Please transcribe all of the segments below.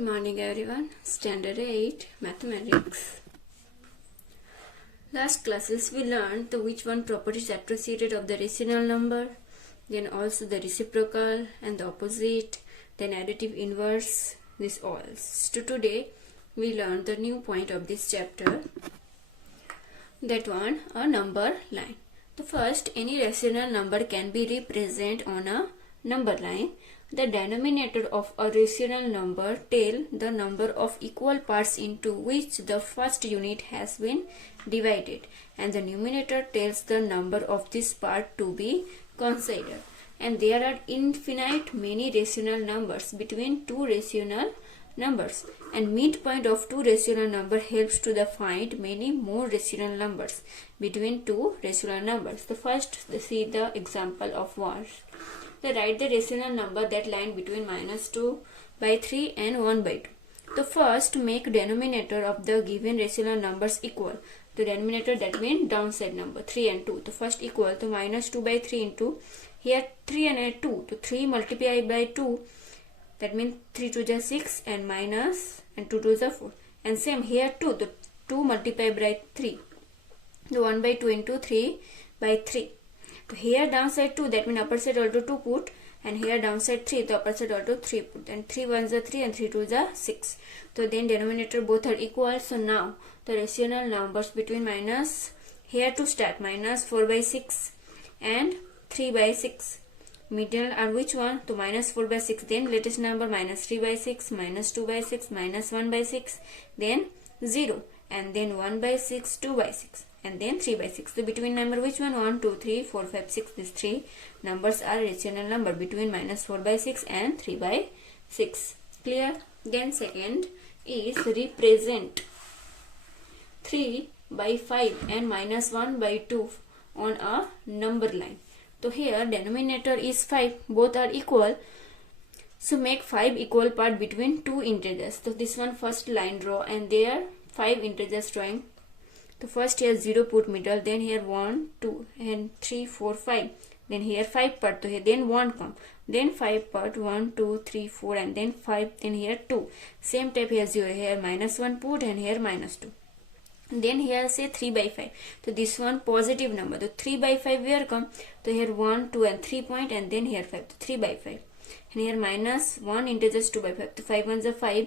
Good morning everyone. Standard 8 Mathematics. Last classes we learned the which one properties associated of the rational number, then also the reciprocal and the opposite, then additive inverse, this all. So today we learn the new point of this chapter, that one, a number line. The first, any rational number can be represented on a number line. The denominator of a rational number tells the number of equal parts into which the first unit has been divided, and the numerator tells the number of this part to be considered. And there are infinite many rational numbers between two rational numbers, and midpoint of two rational number helps to find many more rational numbers between two rational numbers. The first, see the example of what. Write the rational number that lie between -2/3 and 1/2. The first, make denominator of the given rational numbers equal. The denominator, that means downside number 3 and 2. The first equal to -2/3 into here 3 and 2. To 3 multiplied by 2, that means 3 to the 6 and minus and 2 to the 4. And same here 2. The 2 multiplied by 3. The 1/2 into 3/3. So here downside 2, that means upper side also 2 put, and here downside 3, the upper side also 3 put. And 3 1s are 3 and 3 2s are 6. So then denominator both are equal. So now the rational numbers between here to start -4/6 and 3/6. Middle are which one? To -4/6. Then latest number -3/6, -2/6, -1/6, then 0, and then 1/6, 2/6. And then 3/6. So between number which one? 1, 2, 3, 4, 5, 6. These three numbers are rational number between -4/6 and 3/6. Clear? Then second is represent 3/5 and -1/2 on a number line. So here denominator is 5. Both are equal. So make 5 equal part between two integers. So this one first line draw, and there 5 integers drawing. So first here 0 put middle, then here 1, 2 and 3, 4, 5. Then here 5 part, to here then 1 come. Then 5 part, 1, 2, 3, 4 and then 5, then here 2. Same type here 0, here -1 put and here -2. Then here say 3/5. So this one positive number. The 3/5 where come? So here 1, 2 and 3 point, and then here 5. 3/5. And here -1 integers 2/5. So 5 1s are 5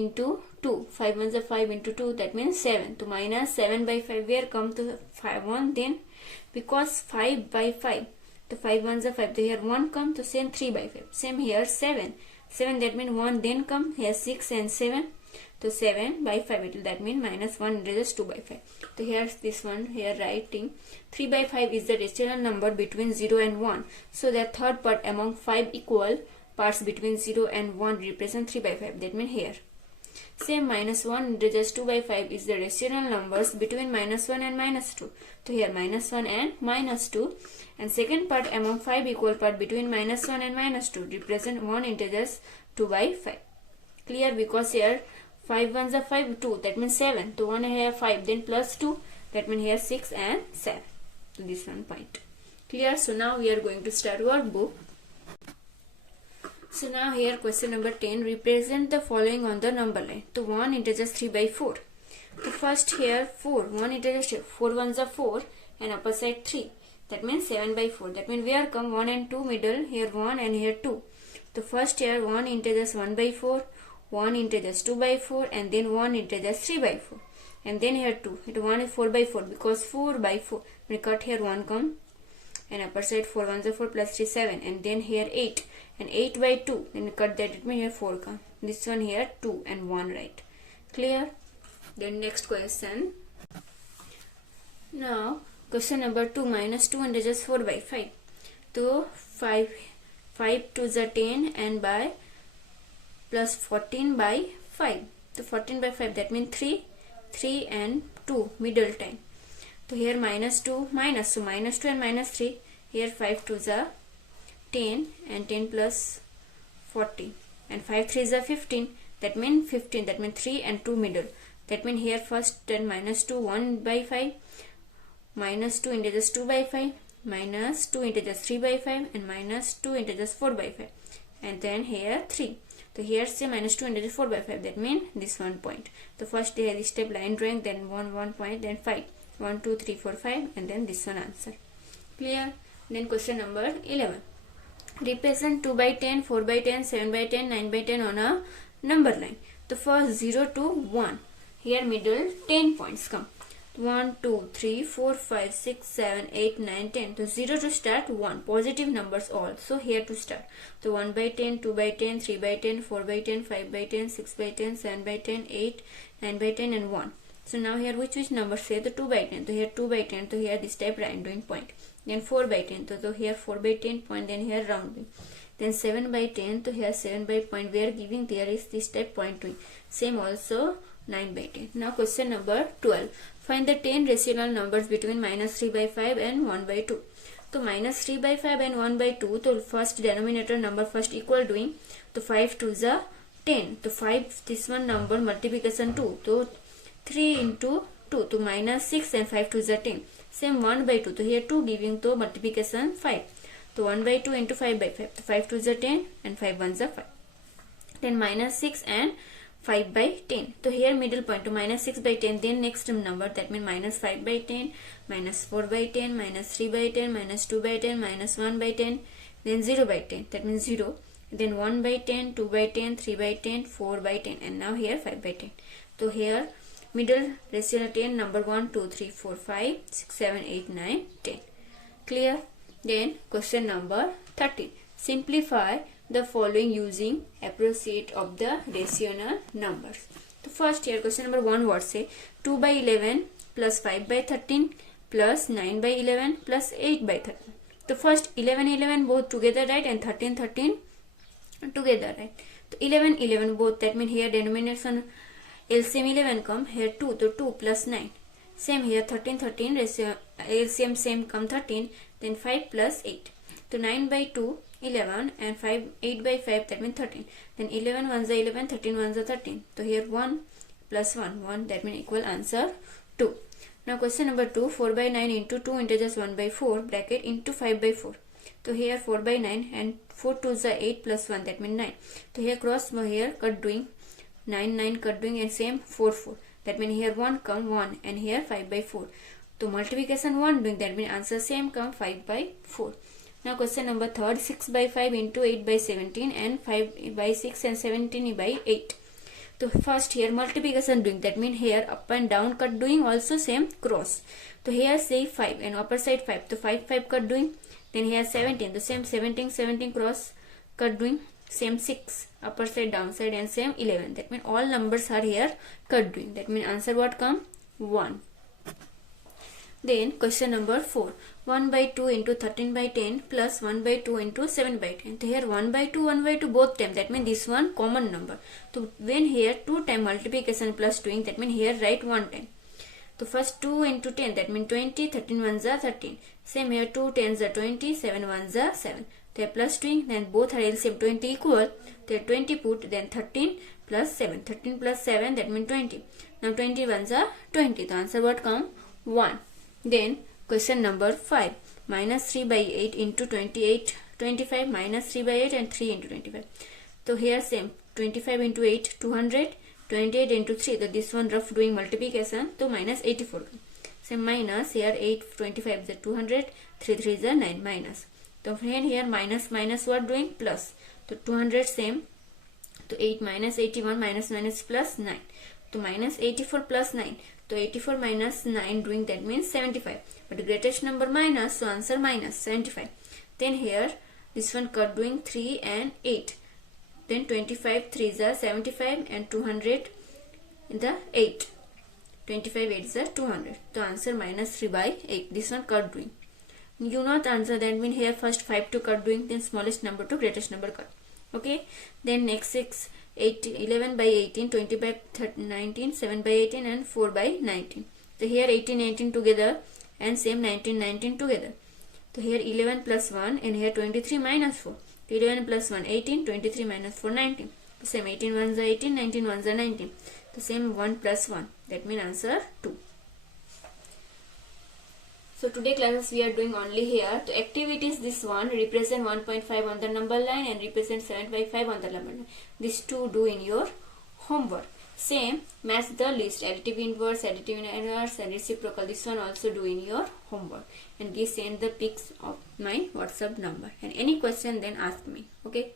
into 2. 5 1s are 5 into 2. That means 7. To -7/5 where come? To 5 1. Then because 5/5. The 5 1s are 5. So here 1 come. To same 3/5. Same here 7. 7, that means 1 then come. Here 6 and 7. So 7/5, that means -1 integers 2/5. So here's this one, here writing 3/5 is the rational number between 0 and 1. So the third part among 5 equal parts between 0 and 1 represent 3/5. That means here. Same -1 integers 2/5 is the rational numbers between -1 and -2. So here -1 and -2. And second part among 5 equal part between -1 and -2 represent 1 integers 2/5. Clear? Because here 5 1s are 5, 2, that means 7. So 1 here 5, then plus 2, that means here 6 and 7. So this one point. Clear? So now we are going to start workbook. So now here question number 10, represent the following on the number line. So 1 integers 3/4. So first here 4, 1 integers 4 1s are 4 and upper side 3. That means 7/4. That means where come 1 and 2 middle, here 1 and here 2. So first here 1 integers 1/4. 1 integers 2/4 and then 1 integers 3/4, and then here 2. It 1 is 4/4 because 4/4. We cut here 1 come, and upper side 4 1s are 4 plus 3 7, and then here 8 and 8/2. Then we cut that, it means here 4 come. This one here 2 and 1, right? Clear? Then next question. Now question number 2, -2 integers 4/5. So 5 2s are 10 and by plus 14/5. So 14/5, that means 3 and 2 middle time. So here -2 minus, so -2 and -3. Here 5 2s are 10 and 10 plus 14, and 5 3s are 15. That means 15. That means 3 and 2 middle. That means here first 10 -2 1/5, -2 integers 2/5, -2 integers 3/5, and -2 integers 4/5, and then here 3. So here say minus 2 into 4 by 5, that means this one point. So first they have this step line drawing, then one point, then 5. 1, 2, 3, 4, 5, and then this one answer. Clear? Then question number 11. Represent 2 by 10, 4 by 10, 7 by 10, 9 by 10 on a number line. The first 0 to 1. Here middle 10 points come. 1, 2, 3, 4, 5, 6, 7, 8, 9, 10. So 0 to start, 1. Positive numbers all. So here to start. So 1 by 10, 2 by 10, 3 by 10, 4 by 10, 5 by 10, 6 by 10, 7 by 10, 8, 9 by 10 and 1. So now here which number say the 2 by 10. So here 2 by 10. So here this type rounding point. Then 4 by 10. So here 4 by 10 point. Then here rounding. Then 7 by 10. So here 7 by point. We are giving there is this type point doing. Same also 9 by 10. Now question number 12. Find the 10 rational numbers between minus 3 by 5 and 1 by 2. So minus 3 by 5 and 1 by 2. So first denominator number first equal doing. So 5 to the 10. So 5 this one number multiplication 2. So 3 into 2 to minus 6 and 5 to the 10. Same 1 by 2. So here 2 giving to multiplication 5. So 1 by 2 into 5 by 5. So 5 to the 10 and 5 1 the 5. Then minus 6 and 5 by 10. So here middle point to minus 6 by 10. Then next number that means minus 5 by 10, minus 4 by 10, minus 3 by 10, minus 2 by 10, minus 1 by 10. Then 0 by 10. That means 0. Then 1 by 10, 2 by 10, 3 by 10, 4 by 10. And now here 5 by 10. So here middle rational 10 number 1, 2, 3, 4, 5, 6, 7, 8, 9, 10. Clear? Then question number 13. Simplify the following using approximate of the rational numbers. So first here question number 1 what say 2 by 11 plus 5 by 13 plus 9 by 11 plus 8 by 13. So first 11 both together right and 13 together right. So 11 both, that means here denomination LCM 11 come, here 2, so 2 plus 9. Same here 13 LCM same come 13, then 5 plus 8. So 9 by 2 11 and 5 8 by 5, that means 13. Then 11 1 is 11, 13 1 is 13. So here 1 plus 1, that means equal answer 2. Now question number 2, 4 by 9 into 2 integers 1 by 4 bracket into 5 by 4. So here 4 by 9 and 4 2 is 8 plus 1, that means 9. So here cross here cut doing 9 cut doing and same 4 4. That means here 1 come 1 and here 5 by 4. So multiplication 1 doing, that means answer same come 5 by 4. Now question number 3, 6 by 5 into 8 by 17 and 5 by 6 and 17 by 8. So first here multiplication doing, that means here up and down cut doing also same cross. So here say 5 and upper side 5. So 5 cut doing. Then here 17. The same 17 cross cut doing. Same 6 upper side downside and same 11. That means all numbers are here cut doing. That means answer what come 1. Then question number 4. 1 by 2 into 13 by 10 plus 1 by 2 into 7 by 10. So here 1 by 2 both time. That means this one common number. So when here 2 time multiplication plus doing, that means here write 1 time. So first 2 into 10, that means 20, 13 1s are 13. Same here 2 10s are 20, 7 1s are 7. They are plus doing, then both are LCM 20 equal. They are 20 put, then 13 plus 7. 13 plus 7, that means 20. Now 20 1s are 20. The answer what come 1. Then question number 5. Minus 3 by 8 into 25 minus 3 by 8 and 3 into 25. So here same 25 into 8 200, 28 into 3. So this one rough doing multiplication. So minus 84. Same minus here 8 25 is a 200, 3 3 is a 9 minus. So here minus what doing plus. So 200 same. So 8 minus 81 minus plus 9. So minus 84 plus 9. So 84 minus 9 doing, that means 75. But the greatest number minus, so answer minus 75. Then here this one cut doing 3 and 8. Then 25 3s are 75 and 200 in the 8. 25 8s are 200. So answer minus 3 by 8. This one cut doing. You not answer, that means here first 5 to cut doing, then smallest number to greatest number cut. Okay. Then next 6, 8, 11 by 18, 20 by 19, 7 by 18 and 4 by 19. So here 18 together and same 19 together. So here 11 plus 1 and here 23 minus 4. 11 plus 1 18, 23 minus 4 19. The same 18 1s are 18, 19 1s are 19. The same 1 plus 1. That means answer 2. So today classes we are doing only here. The activities, this one represent 1.5 on the number line and represent 7.5 on the number line. These two do in your homework. Same, match the list, additive inverse and reciprocal. This one also do in your homework. And send the pics of my WhatsApp number. And any question then ask me. Okay.